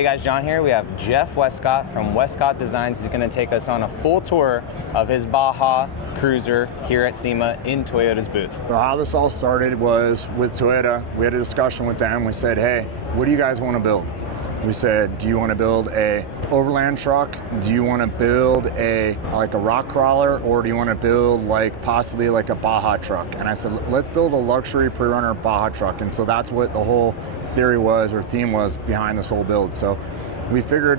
Hey guys, John here. We have Jeff Westcott from Westcott Designs. He's going to take us on a full tour of his Baja Cruiser here at SEMA in Toyota's booth. So how this all started was with Toyota. We had a discussion with them. We said, hey, what do you guys want to build? We said, do you want to build a overland truck? Do you want to build a rock crawler, or do you want to build possibly a Baja truck? And I said, let's build a luxury pre-runner Baja truck. And so that's what the whole theory was, or theme was, behind this whole build. So we figured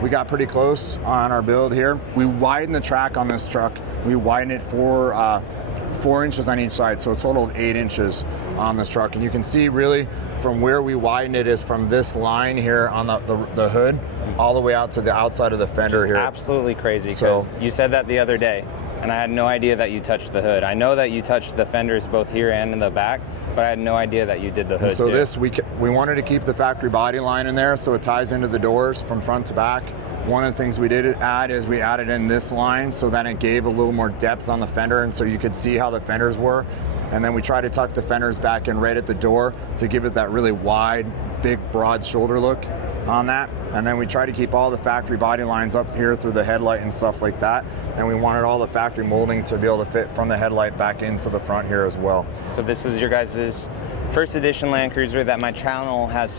we got pretty close on our build here. We widened the track on this truck. We widened it 4 inches on each side, so a total of 8 inches on this truck. And you can see really from where we widened it is from this line here on the hood all the way out to the outside of the fender here. Absolutely crazy, because you said that the other day, and I had no idea that you touched the hood. I know that you touched the fenders both here and in the back, but I had no idea that you did the hood and so too. This, we wanted to keep the factory body line in there so it ties into the doors from front to back. One of the things we did add is we added in this line so that it gave a little more depth on the fender, and so you could see how the fenders were. And then we tried to tuck the fenders back in right at the door to give it that really wide, big, broad shoulder look on that. And then we tried to keep all the factory body lines up here through the headlight and stuff like that. And we wanted all the factory molding to be able to fit from the headlight back into the front here as well. So this is your guys' first edition Land Cruiser that my channel has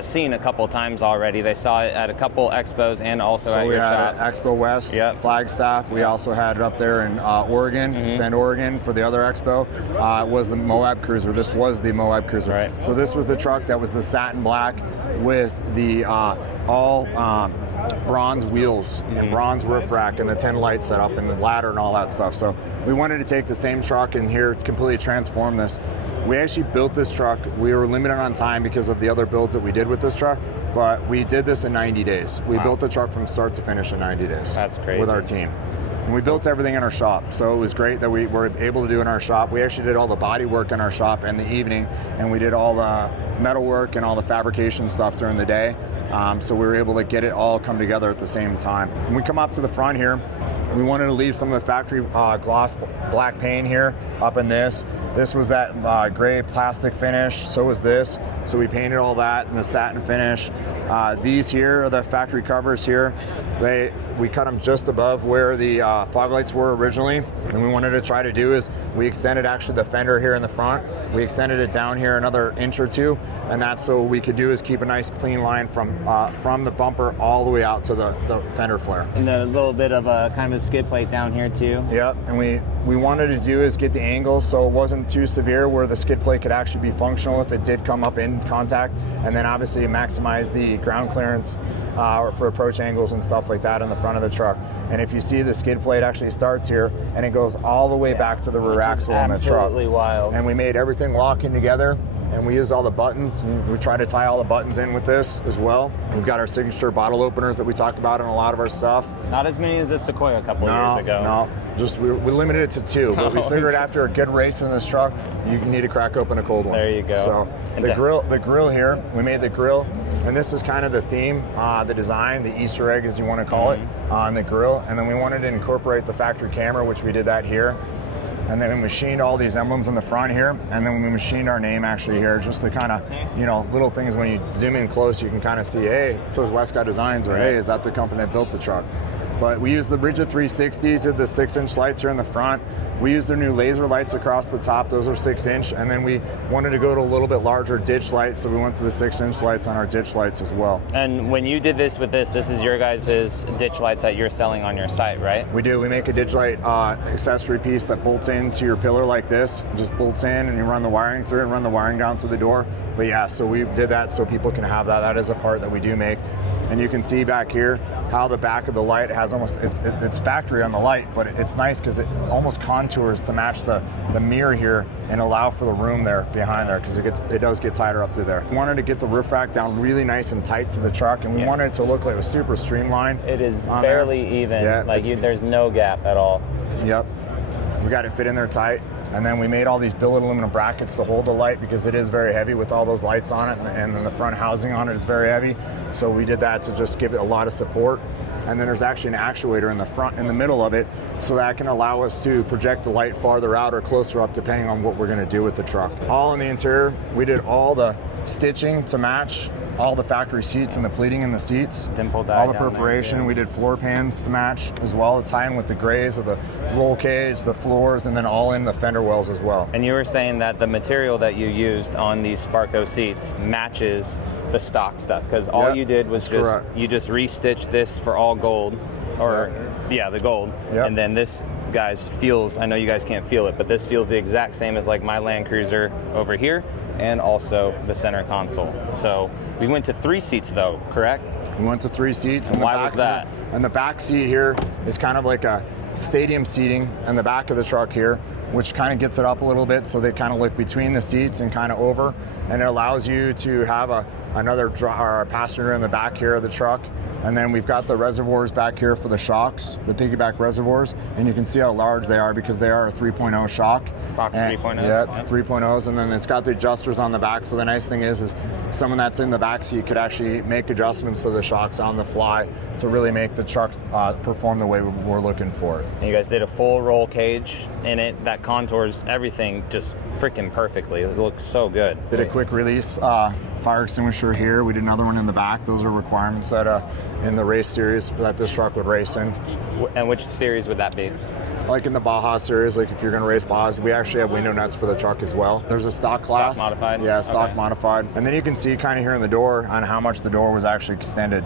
seen a couple times already. They saw it at a couple expos and also at your shop. So we had Expo West, Flagstaff. We also had it up there in Oregon, Bend, Oregon for the other expo. It was the Moab Cruiser. This was the Moab Cruiser. Right. So this was the truck that was the satin black with the all bronze wheels and bronze roof rack and the 10 light setup and the ladder and all that stuff. So we wanted to take the same truck and here completely transform this. We actually built this truck. We were limited on time because of the other builds that we did with this truck, but we did this in 90 days. We built the truck from start to finish in 90 days. That's crazy. With our team. And we built everything in our shop, so it was great that we were able to do it in our shop. We actually did all the body work in our shop in the evening, and we did all the metal work and all the fabrication stuff during the day. So we were able to get it all come together at the same time. When we come up to the front here, we wanted to leave some of the factory gloss black paint here up in this. This was that gray plastic finish, so was this. So we painted all that in the satin finish. These here are the factory covers here. We cut them just above where the fog lights were originally. And we wanted to try to do is we extended actually the fender here in the front. We extended it down here another inch or two, and that's so what we could do is keep a nice clean line from the bumper all the way out to the fender flare. And a little bit of a kind of a skid plate down here too. Yep, and we wanted to do is get the angle so it wasn't too severe where the skid plate could actually be functional if it did come up in contact, and then obviously maximize the ground clearance for approach angles and stuff like that in the front of the truck. And if you see, the skid plate actually starts here and it goes all the way back to the rear axle on the truck. Absolutely wild. And we made everything lock in together, and we used all the buttons. We try to tie all the buttons in with this as well. We've got our signature bottle openers that we talk about in a lot of our stuff. Not as many as the Sequoia a couple years ago. No, just we limited it to 2, but we figured after a good race in this truck, you need to crack open a cold one. There you go. So the grill here, we made the grill, and this is kind of the theme, the design, the Easter egg as you want to call it, on the grill. And then we wanted to incorporate the factory camera, which we did that here. And then we machined all these emblems in the front here, and then we machined our name actually here, just to kind of, little things when you zoom in close, you can kind of see, hey, it says Westcott Designs, or hey, is that the company that built the truck? But we used the Rigid 360s at the 6-inch lights here in the front. We used their new laser lights across the top. Those are 6-inch. And then we wanted to go to a little bit larger ditch lights, so we went to the 6-inch lights on our ditch lights as well. And when you did this with this is your guys' ditch lights that you're selling on your site, right? We do. We make a ditch light accessory piece that bolts into your pillar like this. It just bolts in, and you run the wiring through it and run the wiring down through the door. But yeah, so we did that so people can have that. That is a part that we do make. And you can see back here how the back of the light has almost, it's factory on the light, but it's nice because it almost contours to match the mirror here and allow for the room there behind there, because it does get tighter up through there. We wanted to get the roof rack down really nice and tight to the truck, and we wanted it to look like it was super streamlined. It is barely even, there's no gap at all. Yep, we got it fit in there tight. And then we made all these billet aluminum brackets to hold the light because it is very heavy with all those lights on it, and then the front housing on it is very heavy. So we did that to just give it a lot of support. And then there's actually an actuator in the front, in the middle of it, so that can allow us to project the light farther out or closer up depending on what we're gonna do with the truck. All in the interior, we did all the stitching to match all the factory seats and the pleating in the seats. Dimple dye all the down there, perforation. too. We did floor pans to match as well, to tie in with the grays of the roll cage, the floors, and then all in the fender wells as well. And you were saying that the material that you used on these Sparco seats matches the stock stuff, because all you did was you just restitched this for all gold, or the gold, and then this, guys, feels, I know you guys can't feel it, but this feels the exact same as like my Land Cruiser over here, and also the center console. So we went to 3 seats though, correct? We went to 3 seats. And why was that? And the back seat here is kind of like a stadium seating in the back of the truck here, which kind of gets it up a little bit, so they kind of look between the seats and kind of over, and it allows you to have another passenger in the back here of the truck. And then we've got the reservoirs back here for the shocks, the piggyback reservoirs, and you can see how large they are because they are a 3.0 shock. Fox 3.0s. Yeah, 3.0s, and then it's got the adjusters on the back. So the nice thing is someone that's in the back seat could actually make adjustments to the shocks on the fly to really make the truck perform the way we're looking for it. And you guys did a full roll cage in it that contours everything just freaking perfectly. It looks so good. Did a quick release fire extinguisher here. We did another one in the back. Those are requirements that in the race series that this truck would race in. And which series would that be? Like in the Baja series, like if you're going to race Bajas, we actually have window nuts for the truck as well. There's a stock class. Stock modified? Yeah, stock modified. And then you can see kind of here in the door on how much the door was actually extended.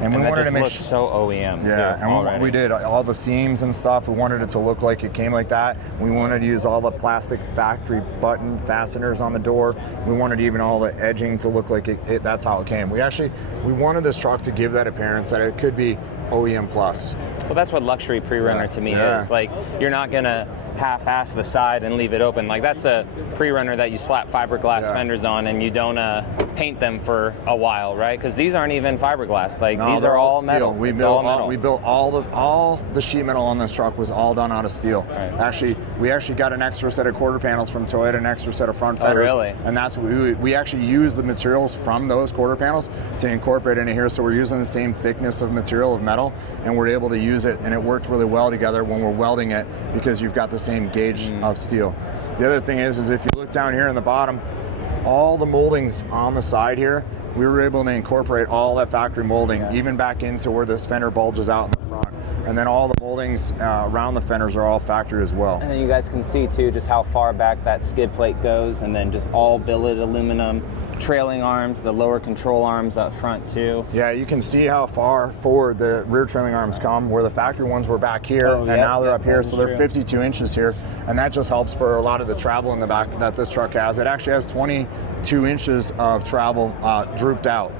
And we that wanted just to make looks so OEM too. And we did all the seams and stuff. We wanted it to look like it came like that. We wanted to use all the plastic factory button fasteners on the door. We wanted even all the edging to look like that's how it came. We wanted this truck to give that appearance that it could be OEM plus. Well, that's what luxury pre-runner to me is. Like, you're not gonna half-ass the side and leave it open. Like, that's a pre-runner that you slap fiberglass fenders on and you don't paint them for a while, right? Because these aren't even fiberglass. Like, these are all metal. We built all the sheet metal on this truck was all done out of steel. Right. Actually, we got an extra set of quarter panels from Toyota, an extra set of front fenders. Oh, really? And that's what we actually use the materials from those quarter panels to incorporate into here. So we're using the same thickness of material of metal, and we're able to use it, and it worked really well together when we're welding it because you've got the same gauge of steel. The other thing is if you look down here in the bottom, all the moldings on the side here, we were able to incorporate all that factory molding, even back into where this fender bulges out in the front. And then all the moldings around the fenders are all factory as well. And then you guys can see too just how far back that skid plate goes, and then just all billet aluminum trailing arms, the lower control arms up front too. Yeah, you can see how far forward the rear trailing arms come, where the factory ones were back here, and now they're up here, so they're 52 inches here, and that just helps for a lot of the travel in the back that this truck has. It actually has 22 inches of travel drooped out,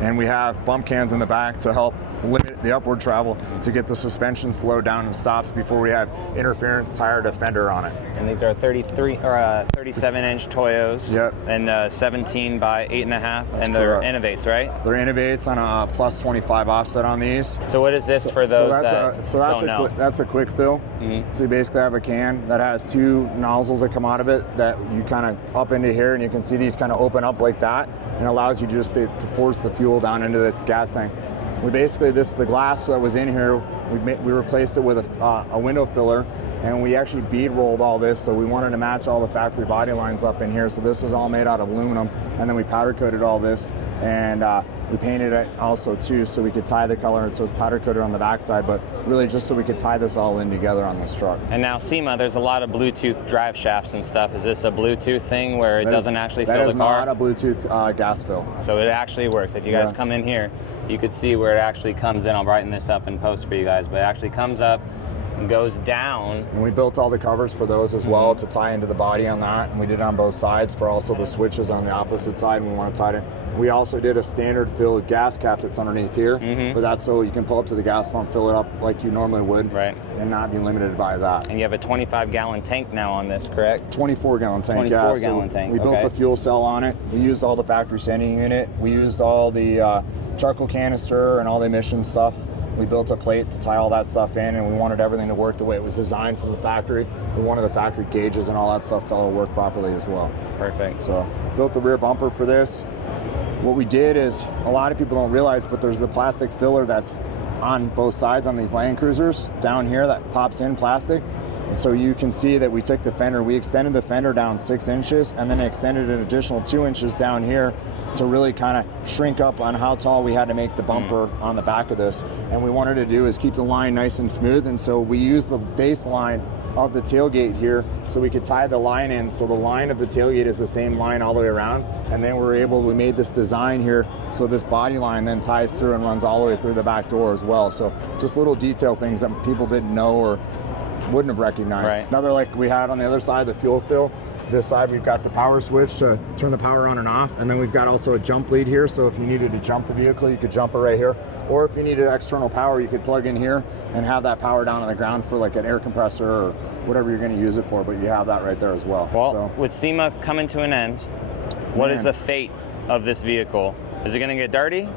and we have bump cans in the back to help limit the upward travel to get the suspension slowed down and stopped before we have interference tire defender on it. And these are 37-inch Toyos. Yep. And 17 by 8.5, and they're correct. Innovates, right? They're Innovates on a plus 25 offset on these. So what is this for those that don't know? That's a quick fill. Mm-hmm. So you basically have a can that has 2 nozzles that come out of it that you kind of up into here, and you can see these kind of open up like that, and allows you just to force the fuel down into the gas tank. We basically, the glass that was in here, we replaced it with a window filler, and we actually bead rolled all this, so we wanted to match all the factory body lines up in here. So this is all made out of aluminum, and then we powder coated all this, and we painted it also too, so we could tie the color, so it's powder coated on the backside, but really just so we could tie this all in together on this truck. And now SEMA, there's a lot of Bluetooth drive shafts and stuff. Is this a Bluetooth thing where it doesn't actually fill the car? That is not a Bluetooth gas fill. So it actually works. If you guys come in here, you could see where it actually comes in. I'll brighten this up in post for you guys, but it actually comes up and goes down. And we built all the covers for those as well to tie into the body on that, and we did it on both sides for also the switches on the opposite side, and we want to tie it in. We also did a standard fill gas cap that's underneath here, but that's so you can pull up to the gas pump, fill it up like you normally would, and not be limited by that. And you have a 25-gallon tank now on this, correct? 24-gallon tank, 24-gallon tank, we built the fuel cell on it. We used all the factory sanding unit. We used all the charcoal canister and all the emission stuff. We built a plate to tie all that stuff in, and we wanted everything to work the way it was designed from the factory. We wanted the factory gauges and all that stuff to all work properly as well. Perfect. So built the rear bumper for this. what we did is, a lot of people don't realize, but there's the plastic filler that's on both sides on these Land Cruisers down here that pops in plastic. And so you can see that we took the fender, we extended the fender down 6 inches and then extended an additional 2 inches down here to really kind of shrink up on how tall we had to make the bumper on the back of this. And we wanted to do is keep the line nice and smooth. And so we used the baseline of the tailgate here so we could tie the line in. So the line of the tailgate is the same line all the way around. And then we made this design here so this body line then ties through and runs all the way through the back door as well. So just little detail things that people didn't know or wouldn't have recognized. Right. Another, like we had on the other side, the fuel fill. This side we've got the power switch to turn the power on and off, and then we've got also a jump lead here, so if you needed to jump the vehicle, you could jump it right here. Or if you needed external power, you could plug in here and have that power down on the ground for like an air compressor or whatever you're going to use it for, but you have that right there as well. Well, so, with SEMA coming to an end, what is the fate of this vehicle? Is it going to get dirty?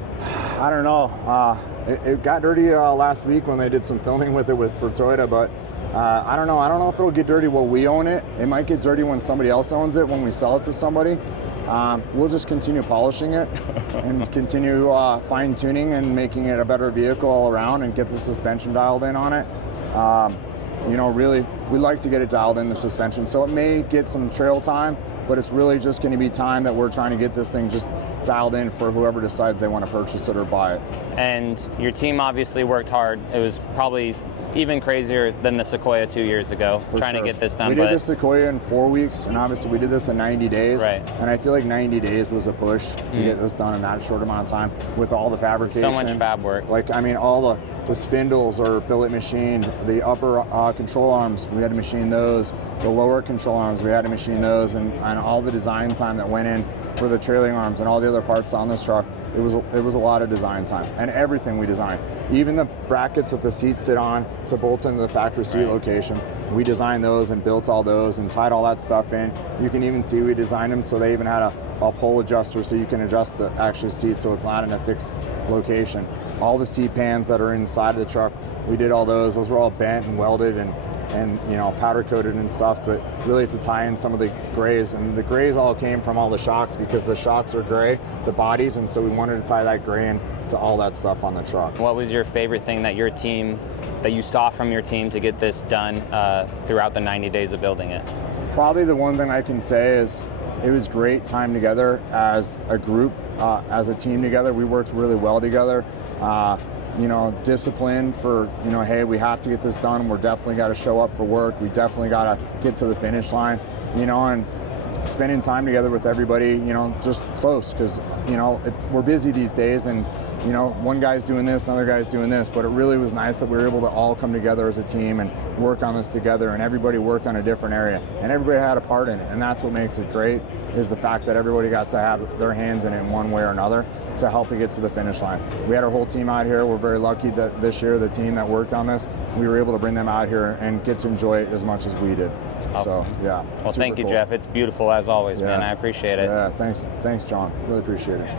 I don't know. It got dirty last week when they did some filming with it for Toyota, but I don't know. I don't know if it'll get dirty while we own it. It might get dirty when somebody else owns it, when we sell it to somebody. We'll just continue polishing it and continue fine-tuning and making it a better vehicle all around and get the suspension dialed in on it. You know, really, we like to get it dialed in, the suspension. So it may get some trail time, but it's really just going to be time that we're trying to get this thing just dialed in for whoever decides they want to purchase it or buy it. And your team obviously worked hard. It was probably even crazier than the Sequoia 2 years ago, trying to get this done. We did the Sequoia in 4 weeks, and obviously we did this in 90 days. Right. And I feel like 90 days was a push to get this done in that short amount of time with all the fabrication. So much fab work. Like, I mean, all the spindles are billet machined. The upper control arms, we had to machine those. The lower control arms, we had to machine those. And all the design time that went in for the trailing arms and all the other parts on this truck, it was a lot of design time. And everything we designed. Even the brackets that the seats sit on to bolt into the factory seat location, we designed those and built all those and tied all that stuff in. You can even see we designed them so they even had a pole adjuster so you can adjust the actual seat so it's not in a fixed location. All the seat pans that are inside of the truck, we did all those. Those were all bent and welded and you know, powder coated and stuff, but really to tie in some of the grays. And the grays all came from all the shocks because the shocks are gray, the bodies, and so we wanted to tie that gray in to all that stuff on the truck. What was your favorite thing that you saw from your team to get this done throughout the 90 days of building it? Probably the one thing I can say is it was great time together as a group, as a team together. We worked really well together. You know, discipline for, you know, hey, we have to get this done. We're definitely got to show up for work. We definitely got to get to the finish line, you know, and spending time together with everybody, you know, just close because, you know, we're busy these days and, you know, one guy's doing this, another guy's doing this, but it really was nice that we were able to all come together as a team and work on this together, and everybody worked on a different area and everybody had a part in it. And that's what makes it great, is the fact that everybody got to have their hands in it in one way or another to help it get to the finish line. We had our whole team out here. We're very lucky that this year, the team that worked on this, we were able to bring them out here and get to enjoy it as much as we did. Awesome. So, yeah. Well, thank you, Jeff. It's beautiful as always, man. I appreciate it. Yeah, thanks, John. Really appreciate it.